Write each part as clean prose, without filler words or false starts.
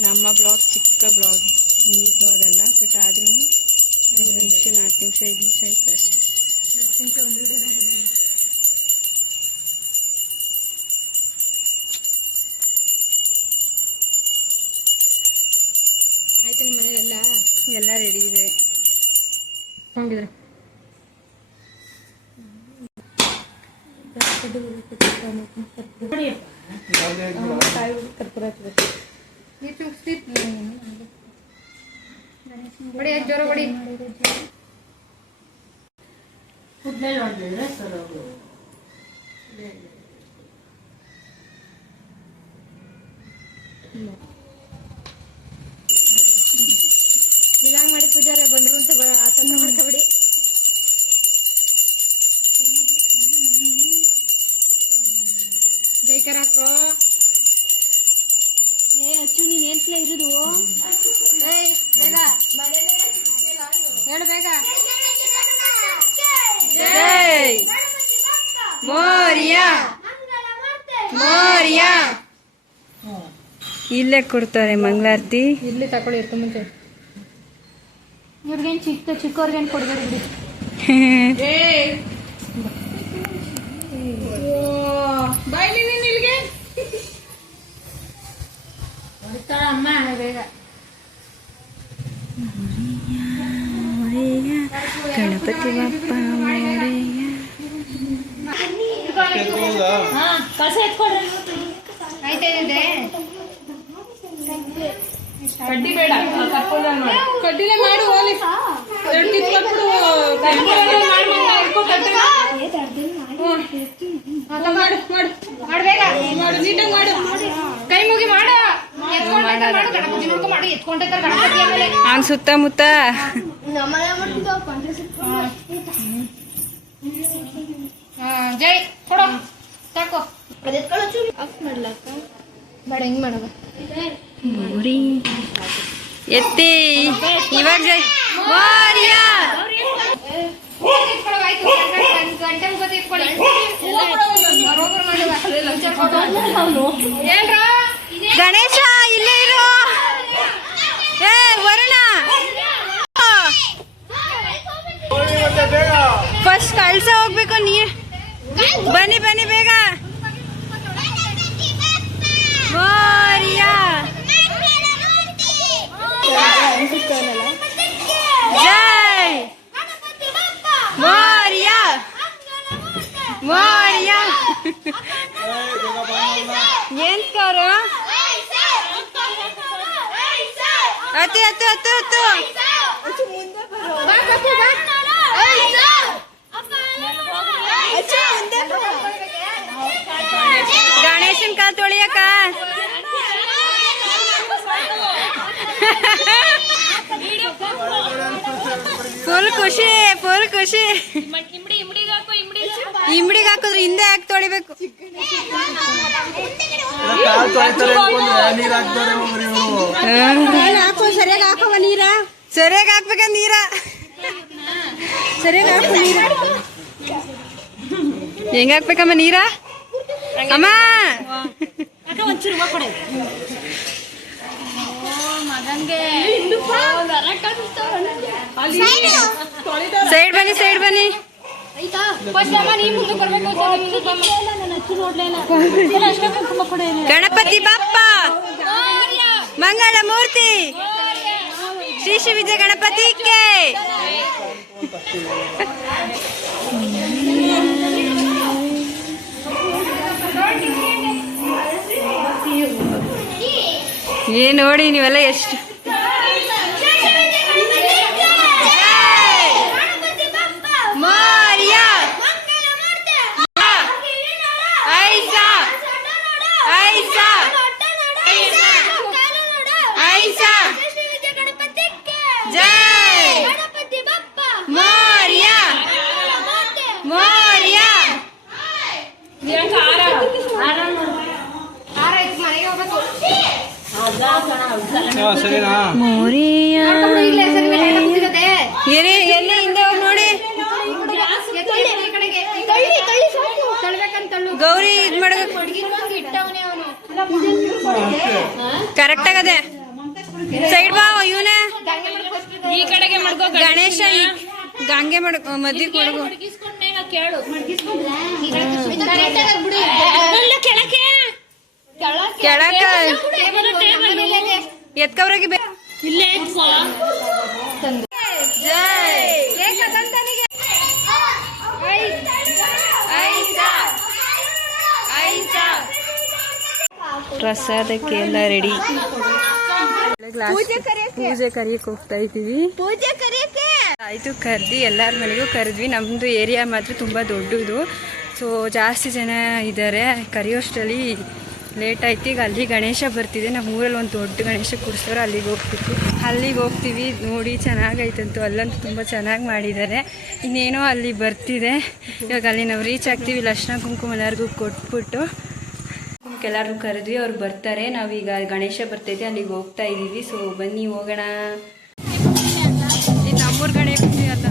ನಮ್ಮ ಬ್ಲಾಗ್ ಚಿಕ್ಕ blog, mini blog ಅಲ್ಲ, ಬಟ್ ಆದ್ರೂ 3 ನಿಮಿಷ 4 ನಿಮಿಷ 5 ನಿಮಿಷ ಆಯ್ತು ಅಷ್ಟೇ. ಆಯ್ತು. ನಿಮ್ಮ ಮನೇಲೆಲ್ಲ ಎಲ್ಲ ರೆಡಿ ಇದೆ. ಹೋಗಿದ್ರೆ ಜೋರ ಹೊಡಿ. ಇದಾಗ ಮಾಡಿ ಪೂಜಾರೆ ಬಂದ್ರು ಅಂತ ಆತಂಕ ಮಾಡ್ಕೊಬಿಡಿ. ಜೈಕರ್ ಹಾಕ್ರೋ. ಅಚ್ಚು ನೀನ್ ಹೇಳ್ತಾ ಇರೋದು ಬೇಗ ಹೇಳು ಬೇಗ. ಜೈ ಮೋರಿಯಾ ಮೋರಿಯಾ. ಇಲ್ಲೇ ಕೊಡ್ತಾರೆ ಮಂಗಳಾರತಿ. ಇಲ್ಲಿ ತಕೊಳ್ಳಿ ಎಷ್ಟು ಮುಂಚೆ. ಇವ್ರಿಗೇನು ಚಿಕ್ಕವ್ರಿಗೇನು ಕೊಡ್ಬೇಡಿ ಬಿಡಿ. ಬಾಯ್ಲಿ ನೀನು ಇಲ್ಲಿಗೆ ಅಮ್ಮ ಬೇಗ. ಗಣಪತಿ ಬಪ್ಪ ಮೋರಿಯಾ. ಕಸ ಎತ್ಕೊಡ್ರಿ. ಆಯ್ತಾಯಿದೆ. ಕಡ್ಡಿ ಬೇಡ, ಕಡ್ಡಿಲೆ ಮಾಡು. ಹೋಲಿ ಎರಡು ಕಿತ್ಕೊಟ್ಬಿಡು. ಮಾಡು ನೀಟಾಗಿ ಮಾಡು. ಕೈ ಮುಗಿ ಮಾಡು. ಅವನ್ ಸುತ್ತಮುತ್ತ ಜೈ ಕೊಡೋ ಸಾಕು. ಬೇಡ ಹಿಂಗ್ ಮಾಡೋದು. ಮೋರಿ ಎತ್ತಿ ಇವಾಗ ಜೈ ಮೋರಿಯಾ. ಗಂಟೆ ಮುಗತಿ ಇಟ್ಕೊಳ್ಳಿ. ಹೇಳ್ರ ಗಣೇಶ ಇಲ್ಲೇ ಇರು. ಏ ವರುಣ ಫಸ್ಟ್ ಕಳ್ಸ ಹೋಗ್ಬೇಕು. ನೀ ಬನ್ನಿ ಬನ್ನಿ ಬೇಗ. ಮೋರಿಯಾ ಜೈ ಮೋರಿಯಾ ಮೋರಿಯಾ. ಏನ್ ಕರು ಹತ್ತು ಹತ್ತು ಹತ್ತು ಹತ್ತು. ಗಣೇಶನ್ ಕಾಲ್ ತೊಳಿಯಕ್ಕ. ಫುಲ್ ಖುಷಿ ಫುಲ್ ಖುಷಿ. ಇಮ್ಡಿಗೆ ಹಾಕಿದ್ರೆ ಹಿಂದೆ ಹಾಕಿ ತೊಳಿಬೇಕು. ಸರಿಯಾಗಿ ಹಾಕವ ನೀರ. ಸರಿಯಾಗಿ ಹಾಕ್ಬೇಕ ನೀರ. ಸರಿಯಾಗಿ ಹಾಕುವ ನೀರ. ಹೆಂಗ ಹಾಕ್ಬೇಕಮ್ಮ ನೀರ? ಅಮ್ಮ ಸೈಡ್ ಬನ್ನಿ ಸೈಡ್ ಬನ್ನಿ. ಗಣಪತಿ ಬಪ್ಪ ಮಂಗಳ ಮೂರ್ತಿ ಶ್ರೀ ಶ್ರೀ ವಿಜಯ ಗಣಪತಿಗೆ. ಏನ್ ನೋಡಿ ನೀವೆಲ್ಲ ಎಷ್ಟು ಮೋರಿಯಾ ಐಸಾ ಐಸಾ ಐಸಾ ಜೈ ಮೋರಿಯಾ ಮೋರಿಯಾ. ಮೋರಿಯಾ ಎಲ್ಲಿ ಹಿಂದೆ ಹೋಗಿ ನೋಡಿ. ಗೌರಿ ಇದ್ ಮಾಡ ಕರೆಕ್ಟ್ ಆಗದೆ. ಈ ಕಡೆಗೆ ಮಾಡ್ಕೋ ಗಣೇಶ ಗಂಗೆ ಮದ್ವಿ ಕೊಡಗು ಕೇಳು ಕೆಳಕ ಎತ್ಕವ್ರಿಗೆ ಇಲ್ಲೇ ಪ್ರಸಾದಕ್ಕೆ ಎಲ್ಲ ರೆಡಿ. ಪೂಜೆ ಕರಿಯಕ್ಕೆ ಹೋಗ್ತಾ ಇದ್ದೀವಿ. ಆಯ್ತು ಕರ್ದಿ ಎಲ್ಲಾರ ಮನೆಗೂ ಕರೆದ್ವಿ. ನಮ್ದು ಏರಿಯಾ ಮಾತ್ರ ತುಂಬಾ ದೊಡ್ಡದು, ಸೊ ಜಾಸ್ತಿ ಜನ ಇದ್ದಾರೆ. ಕರಿಯೋಷ್ಟರಲ್ಲಿ ಲೇಟ್ ಆಯ್ತು. ಈಗ ಅಲ್ಲಿ ಗಣೇಶ ಬರ್ತಿದೆ. ನಮ್ಮ ಊರಲ್ಲಿ ಒಂದು ದೊಡ್ಡ ಗಣೇಶ ಕೂರಿಸ್ತಾರೆ, ಅಲ್ಲಿಗೆ ಹೋಗ್ತೀವಿ. ನೋಡಿ ಚೆನ್ನಾಗೈತಂತು, ಅಲ್ಲಂತೂ ತುಂಬ ಚೆನ್ನಾಗಿ ಮಾಡಿದ್ದಾರೆ. ಇನ್ನೇನೋ ಅಲ್ಲಿ ಬರ್ತಿದೆ. ಇವಾಗ ಅಲ್ಲಿ ನಾವು ರೀಚ್ ಆಗ್ತೀವಿ. ಲಕ್ಷಣ ಕುಂಕುಮ ಎಲ್ಲರಿಗೂ ಕೊಟ್ಬಿಟ್ಟು ಎಲ್ಲರಿಗೂ ಕರೆದ್ವಿ, ಅವ್ರು ಬರ್ತಾರೆ. ನಾವೀಗ ಗಣೇಶ ಬರ್ತೈತೆ, ಅಲ್ಲಿಗೆ ಹೋಗ್ತಾ ಇದ್ದೀವಿ. ಸೊ ಬನ್ನಿ ಹೋಗೋಣ. ಇದು ನಮ್ಮೂರ ಗಣೇಶ ಅಲ್ಲ.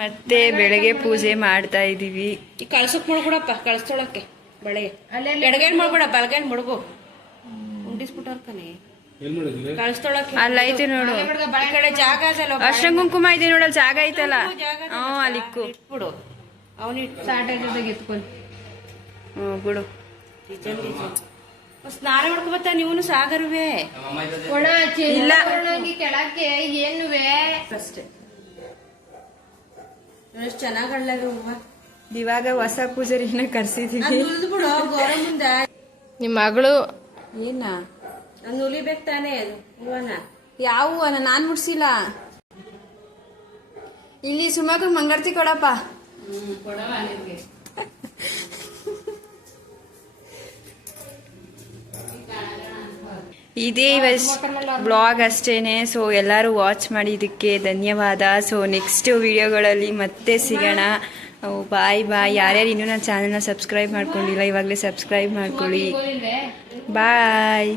ಮತ್ತೆ ಬೆಳಗ್ಗೆ ಪೂಜೆ ಮಾಡ್ತಾ ಇದೀವಿ. ಈ ಕಳ್ಸಕ್ ಮಾಡ್ಕೊಡಪ್ಪ, ಕಳ್ಸ್ತೊಳಕ್ಕೆ ಬಳೆ ಎಡಗೈನ್ ಮಾಡ್ಬೇಡ, ಬಲಗೈನ್ ಮಡ್ಗು. ಉಂಡಿಸ್ಬಿಟ್ಟರ್ಕನೆ ಕಳ್ಸ್ತೊಳಕ್ಕೆ. ಅಲ್ಲೈತೆ ನೋಡು, ಈ ಕಡೆ ಜಾಗ ಅದಲ್ಲ, ಅರ್ಶಿನ ಕುಂಕುಮ ಇದೆ ನೋಡಲ್, ಜಾಗ ಐತಲ್ಲ. ಅಲ್ಲಿ ಇಕ್ಕು. ಇಟ್ಬಿಡು. ಅವನಿಟ್ಟು ಎತ್ಕೊಳ್ಳಿ. ಬಿಡು. ಸ್ನಾನ ಮಾಡ್ಕೊಬತ್ತ ನೀವನು ಸಾಗರುವೆ. ಇಲ್ಲ ಕೆಳಕ್ಕೆ ಏನುವೆ ಅಷ್ಟೇ. ಎಷ್ಟು ಚೆನ್ನಾಗ್ ಅಳ್ಳವೆ ಹೂವ. ಇವಾಗ ಹೊಸ ಪೂಜಾರಿನ ಕರ್ಸಿದೀವಿ. ಬಿಡು ಗೋರ ಮುಂದೆ. ನಿಮ್ಮ ಮಗಳು ಏನ ನಾನು ನುಲಿಬೇಕು ತಾನೇ ಅದು ಹೂವನ. ಯಾವ ಹೂವನ ನಾನ್ ಮುಡ್ಸಿಲ್ಲ. ಇಲ್ಲಿ ಸುಮಾರು ಮಂಗಡ್ತಿ ಕೊಡಪ್ಪ. ಇದೇ ಬ್ಲಾಗ್ ಅಷ್ಟೇನೆ. ಸೊ ಎಲ್ಲರೂ ವಾಚ್ ಮಾಡಿದ್ದಕ್ಕೆ ಧನ್ಯವಾದ. ಸೊ ನೆಕ್ಸ್ಟ್ ವಿಡಿಯೋಗಳಲ್ಲಿ ಮತ್ತೆ ಸಿಗೋಣ. ಬಾಯ್ ಬಾಯ್. ಯಾರ್ಯಾರು ಇನ್ನೂ ನನ್ನ ಚಾನಲ್ನ ಸಬ್ಸ್ಕ್ರೈಬ್ ಮಾಡ್ಕೊಂಡಿಲ್ಲ ಇವಾಗಲೇ ಸಬ್ಸ್ಕ್ರೈಬ್ ಮಾಡ್ಕೊಳ್ಳಿ. ಬಾಯ್.